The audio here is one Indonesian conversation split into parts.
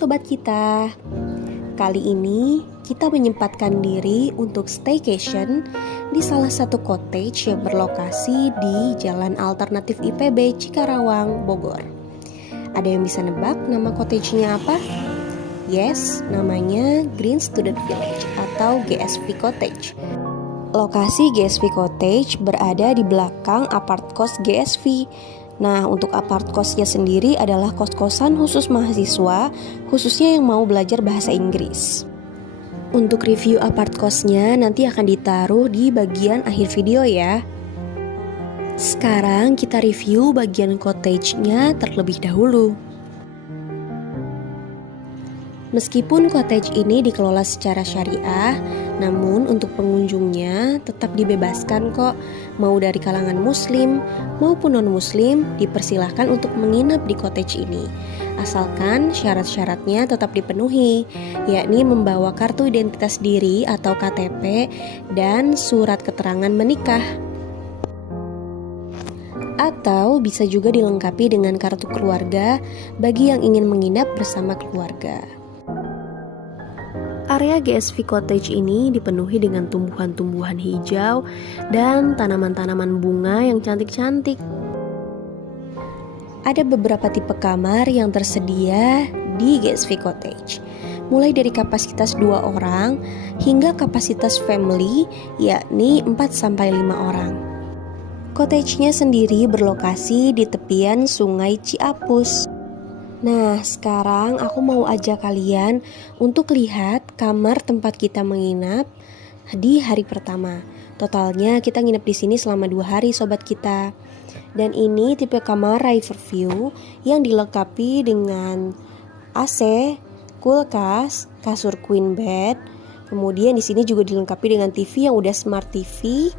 sobat kita. Kali ini kita menyempatkan diri untuk staycation di salah satu cottage yang berlokasi di Jalan Alternatif IPB Cikarawang, Bogor. Ada yang bisa nebak nama cottage-nya apa? Yes, namanya Green Student Village atau GSV Cottage. Lokasi GSV Cottage berada di belakang apart kos GSV. Nah, untuk apart kosnya sendiri adalah kos-kosan khusus mahasiswa, khususnya yang mau belajar bahasa Inggris. Untuk review apart kosnya nanti akan ditaruh di bagian akhir video ya. Sekarang kita review bagian cottage-nya terlebih dahulu. Meskipun cottage ini dikelola secara syariah, namun untuk pengunjungnya tetap dibebaskan kok. Mau dari kalangan muslim maupun non-muslim dipersilahkan untuk menginap di cottage ini. Asalkan syarat-syaratnya tetap dipenuhi, yakni membawa kartu identitas diri atau KTP dan surat keterangan menikah. Atau bisa juga dilengkapi dengan kartu keluarga bagi yang ingin menginap bersama keluarga. Area GSV Cottage ini dipenuhi dengan tumbuhan-tumbuhan hijau dan tanaman-tanaman bunga yang cantik-cantik. Ada beberapa tipe kamar yang tersedia di GSV Cottage, mulai dari kapasitas 2 orang hingga kapasitas family, yakni 4-5 orang. Cottage-nya sendiri berlokasi di tepian Sungai Ciapus. Nah, sekarang aku mau ajak kalian untuk lihat kamar tempat kita menginap di hari pertama. Totalnya kita nginep di sini selama 2 hari sobat kita. Dan ini tipe kamar Riverview yang dilengkapi dengan AC, kulkas, kasur queen bed. Kemudian di sini juga dilengkapi dengan TV yang udah smart TV.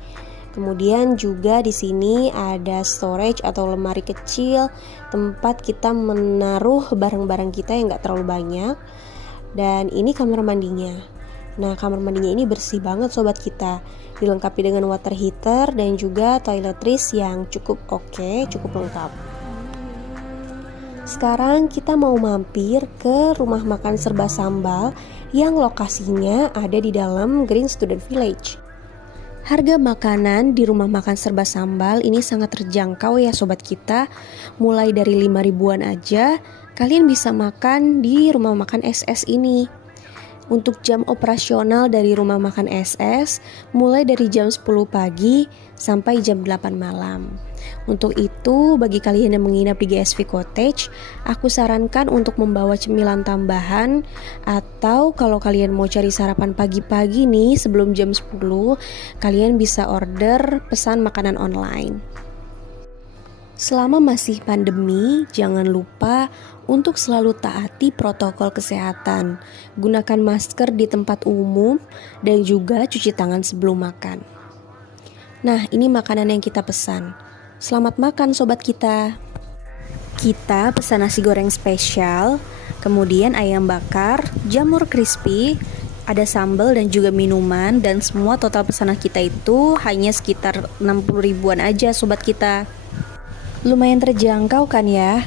Kemudian juga di sini ada storage atau lemari kecil, tempat kita menaruh barang-barang kita yang gak terlalu banyak. Dan ini kamar mandinya. Nah, kamar mandinya ini bersih banget sobat kita. Dilengkapi dengan water heater dan juga toiletries yang cukup oke, cukup lengkap. Sekarang kita mau mampir ke rumah makan serba sambal yang lokasinya ada di dalam Green Student Village. Harga makanan di rumah makan serba sambal ini sangat terjangkau ya sobat kita. Mulai dari 5 ribuan aja kalian bisa makan di rumah makan SS ini. Untuk jam operasional dari rumah makan SS mulai dari jam 10 pagi sampai jam 8 malam. Untuk itu bagi kalian yang menginap di GSV Cottage, aku sarankan untuk membawa cemilan tambahan. Atau kalau kalian mau cari sarapan pagi-pagi nih sebelum jam 10, kalian bisa order pesan makanan online. Selama masih pandemi, jangan lupa untuk selalu taati protokol kesehatan. Gunakan masker di tempat umum dan juga cuci tangan sebelum makan. Nah, ini makanan yang kita pesan. Selamat makan sobat kita. Kita pesan nasi goreng spesial, kemudian ayam bakar, jamur crispy, ada sambal dan juga minuman, dan semua total pesanan kita itu hanya sekitar 60 ribuan aja sobat kita. Lumayan terjangkau kan ya?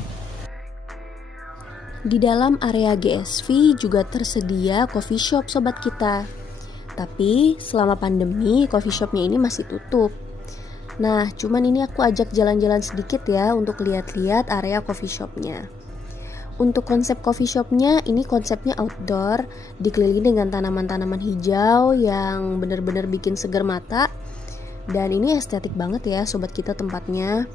Di dalam area GSV juga tersedia coffee shop sobat kita. Tapi selama pandemi coffee shopnya ini masih tutup. Nah, cuman ini aku ajak jalan-jalan sedikit ya untuk lihat-lihat area coffee shopnya. Untuk konsep coffee shopnya ini konsepnya outdoor, dikelilingi dengan tanaman-tanaman hijau yang benar-benar bikin segar mata. Dan ini estetik banget ya sobat kita tempatnya.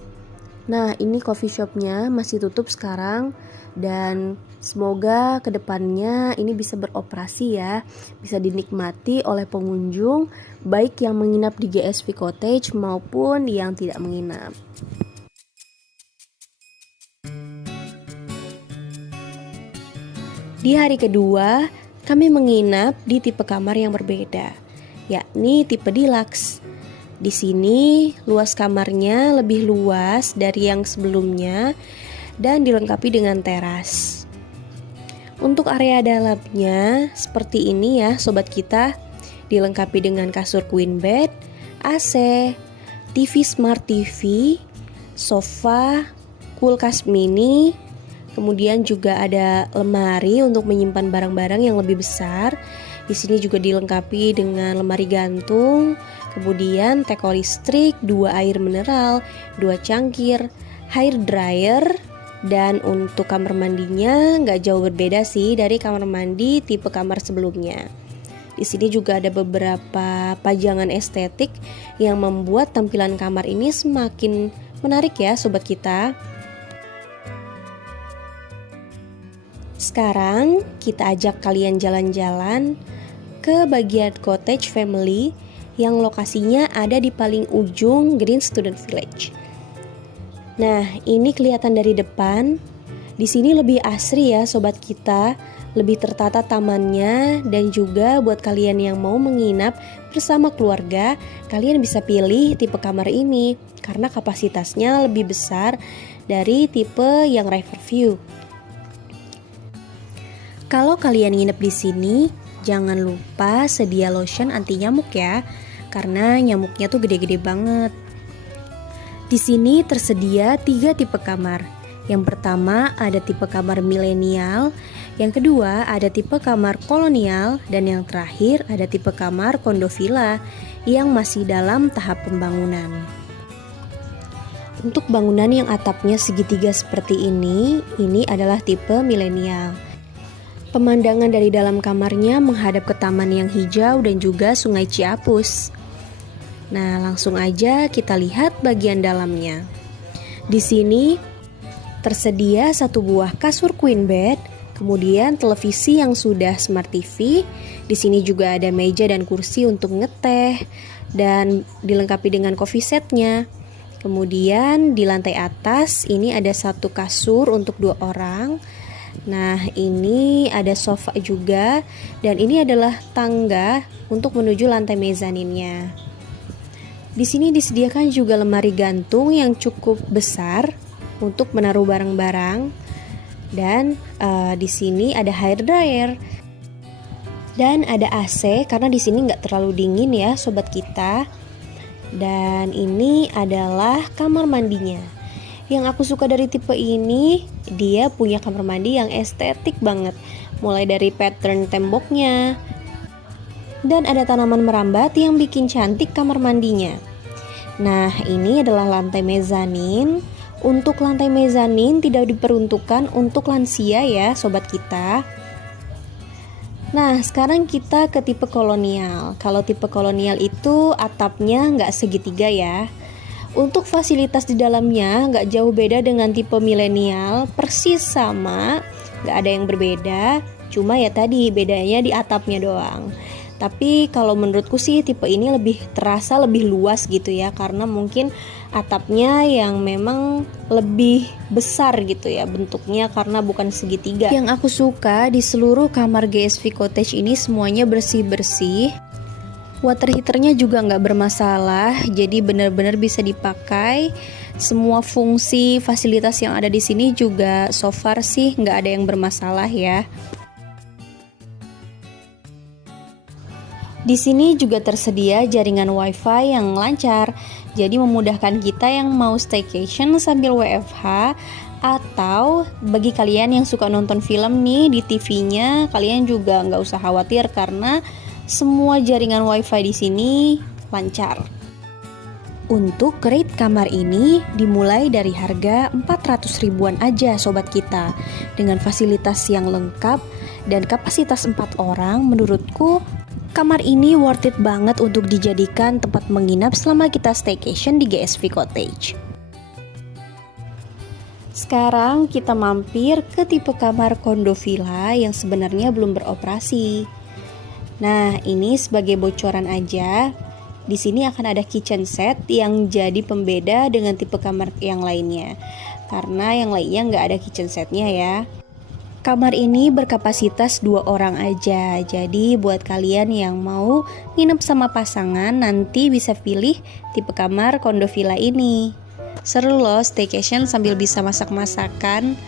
Nah, ini coffee shopnya masih tutup sekarang dan semoga kedepannya ini bisa beroperasi ya, bisa dinikmati oleh pengunjung baik yang menginap di GSV Cottage maupun yang tidak menginap. Di hari kedua, kami menginap di tipe kamar yang berbeda, yakni tipe deluxe. Di sini luas kamarnya lebih luas dari yang sebelumnya dan dilengkapi dengan teras. Untuk area dalamnya seperti ini ya sobat kita, dilengkapi dengan kasur queen bed, AC, TV smart TV, sofa, kulkas mini, Kemudian juga ada lemari untuk menyimpan barang-barang yang lebih besar. Di sini juga dilengkapi dengan lemari gantung, kemudian teko listrik, 2 air mineral, 2 cangkir, hair dryer, dan untuk kamar mandinya nggak jauh berbeda sih dari kamar mandi tipe kamar sebelumnya. Di sini juga ada beberapa pajangan estetik yang membuat tampilan kamar ini semakin menarik ya sobat kita. Sekarang kita ajak kalian jalan-jalan ke bagian cottage family yang lokasinya ada di paling ujung Green Student Village. Nah, ini kelihatan dari depan. Di sini lebih asri ya sobat kita, lebih tertata tamannya, dan juga buat kalian yang mau menginap bersama keluarga, kalian bisa pilih tipe kamar ini karena kapasitasnya lebih besar dari tipe yang Riverview. Kalau kalian nginep di sini, jangan lupa sedia lotion anti nyamuk ya, karena nyamuknya tuh gede-gede banget. Di sini tersedia 3 tipe kamar. Yang pertama ada tipe kamar milenial, yang kedua ada tipe kamar kolonial, dan yang terakhir ada tipe kamar kondo villa yang masih dalam tahap pembangunan. Untuk bangunan yang atapnya segitiga seperti ini adalah tipe milenial. Pemandangan dari dalam kamarnya menghadap ke taman yang hijau dan juga sungai Ciapus. Nah, langsung aja kita lihat bagian dalamnya. Di sini tersedia 1 buah kasur queen bed, kemudian televisi yang sudah smart TV. Di sini juga ada meja dan kursi untuk ngeteh dan dilengkapi dengan coffee setnya. Kemudian di lantai atas ini ada 1 kasur untuk 2 orang. Nah, ini ada sofa juga, dan ini adalah tangga untuk menuju lantai mezaninnya. Di sini disediakan juga lemari gantung yang cukup besar untuk menaruh barang-barang, dan di sini ada hair dryer dan ada AC karena di sini nggak terlalu dingin ya sobat kita. Dan ini adalah kamar mandinya. Yang aku suka dari tipe ini, dia punya kamar mandi yang estetik banget. Mulai dari pattern temboknya, dan ada tanaman merambat yang bikin cantik kamar mandinya. Nah, ini adalah lantai mezanin. Untuk lantai mezanin tidak diperuntukkan untuk lansia ya sobat kita. Nah, sekarang kita ke tipe kolonial. Kalau tipe kolonial itu atapnya nggak segitiga ya. Untuk fasilitas di dalamnya nggak jauh beda dengan tipe milenial, persis sama, nggak ada yang berbeda, cuma ya tadi bedanya di atapnya doang. Tapi kalau menurutku sih tipe ini lebih terasa lebih luas gitu ya, karena mungkin atapnya yang memang lebih besar gitu ya bentuknya karena bukan segitiga. Yang aku suka di seluruh kamar GSV Cottage ini semuanya bersih-bersih. Water heaternya juga nggak bermasalah, jadi benar-benar bisa dipakai. Semua fungsi fasilitas yang ada di sini juga so far sih nggak ada yang bermasalah ya. Di sini juga tersedia jaringan wifi yang lancar, jadi memudahkan kita yang mau staycation sambil WFH, atau bagi kalian yang suka nonton film nih di TV-nya, kalian juga nggak usah khawatir karena semua jaringan wifi di sini lancar. Untuk rate kamar ini dimulai dari harga 400 ribuan aja sobat kita. Dengan fasilitas yang lengkap dan kapasitas 4 orang, menurutku kamar ini worth it banget untuk dijadikan tempat menginap selama kita staycation di GSV Cottage. Sekarang kita mampir ke tipe kamar kondo villa yang sebenarnya belum beroperasi. Nah, ini sebagai bocoran aja. Di sini akan ada kitchen set yang jadi pembeda dengan tipe kamar yang lainnya. Karena yang lainnya nggak ada kitchen setnya ya. Kamar ini berkapasitas 2 orang aja. Jadi buat kalian yang mau nginep sama pasangan, nanti bisa pilih tipe kamar kondo villa ini. Seru loh staycation sambil bisa masak-masakan.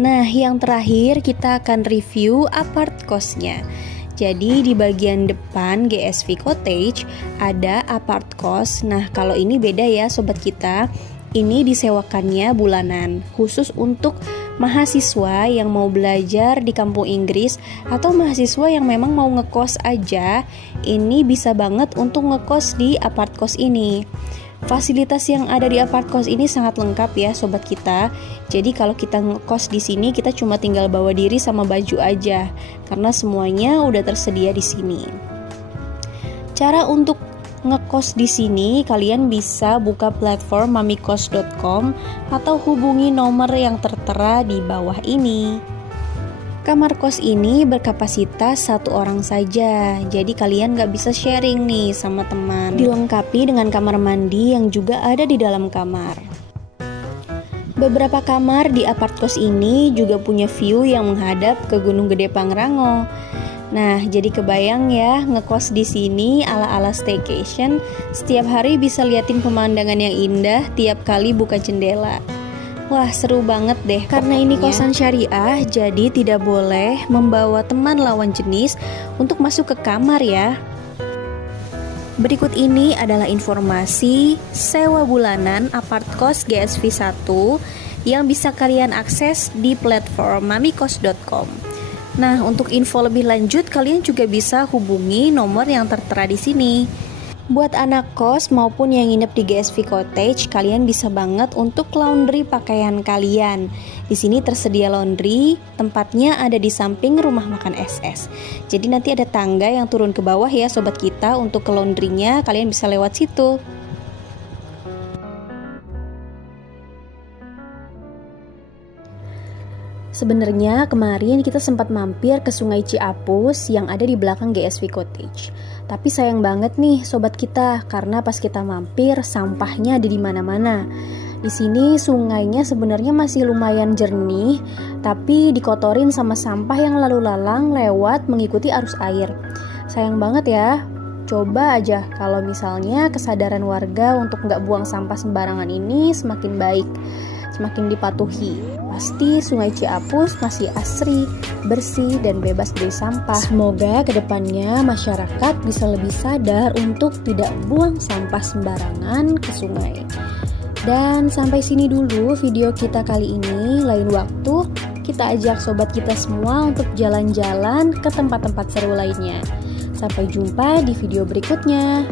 Nah, yang terakhir kita akan review apart kosnya. Jadi di bagian depan GSV Cottage ada apart kos. Nah, kalau ini beda ya sobat kita. ini disewakannya bulanan, khusus untuk mahasiswa yang mau belajar di kampung Inggris atau mahasiswa yang memang mau ngekos aja. Ini bisa banget untuk ngekos di apart kos ini. Fasilitas yang ada di apart kos ini sangat lengkap ya sobat kita. Jadi kalau kita ngekos di sini kita cuma tinggal bawa diri sama baju aja, karena semuanya udah tersedia di sini. Cara untuk ngekos di sini, kalian bisa buka platform mamikos.com atau hubungi nomor yang tertera di bawah ini. Kamar kos ini berkapasitas 1 orang saja, jadi kalian gak bisa sharing nih sama teman. Dilengkapi dengan kamar mandi yang juga ada di dalam kamar. Beberapa kamar di apart kos ini juga punya view yang menghadap ke Gunung Gede Pangrango. Nah, jadi kebayang ya ngekos di sini ala-ala staycation, setiap hari bisa liatin pemandangan yang indah tiap kali buka jendela. Wah, seru banget deh. Karena ini kosan syariah, jadi tidak boleh membawa teman lawan jenis untuk masuk ke kamar ya. Berikut ini adalah informasi sewa bulanan apart kos GSV 1 yang bisa kalian akses di platform mamikos.com. Nah, untuk info lebih lanjut kalian juga bisa hubungi nomor yang tertera di sini. Buat anak kos maupun yang nginep di GSV Cottage, kalian bisa banget untuk laundry pakaian kalian. Di sini tersedia laundry, tempatnya ada di samping rumah makan SS. Jadi nanti ada tangga yang turun ke bawah ya sobat kita, untuk ke laundrynya kalian bisa lewat situ. Sebenarnya kemarin kita sempat mampir ke Sungai Ciapus yang ada di belakang GSV Cottage. Tapi sayang banget nih sobat kita, karena pas kita mampir sampahnya ada di mana-mana. Di sini sungainya sebenarnya masih lumayan jernih, tapi dikotorin sama sampah yang lalu lalang lewat mengikuti arus air. Sayang banget ya. Coba aja kalau misalnya kesadaran warga untuk nggak buang sampah sembarangan ini semakin baik, semakin dipatuhi, pasti Sungai Ciapus masih asri, bersih, dan bebas dari sampah. Semoga kedepannya masyarakat bisa lebih sadar untuk tidak buang sampah sembarangan ke sungai. Dan sampai sini dulu video kita kali ini. Lain waktu kita ajak sobat kita semua untuk jalan-jalan ke tempat-tempat seru lainnya. Sampai jumpa di video berikutnya.